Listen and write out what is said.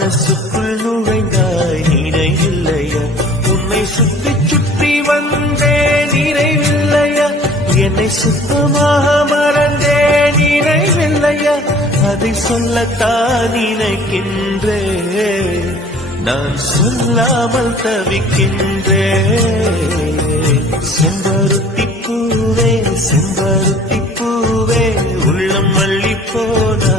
மனசுக்குள் நுழைந்தாய் நினைவில்லையா? உன்னை சுற்றி சுற்றி வந்தே நினைவில்லையா? என்னை சுத்தமாக மறந்தே நினைவில்லையா? அதை சொல்லத்தான் நினைக்கின்றேன், நான் சொல்லாமல் தவிக்கின்றேன். செம்பருத்தி பூவே செம்பருத்தி பூவே உள்ளம் மல்லி போனா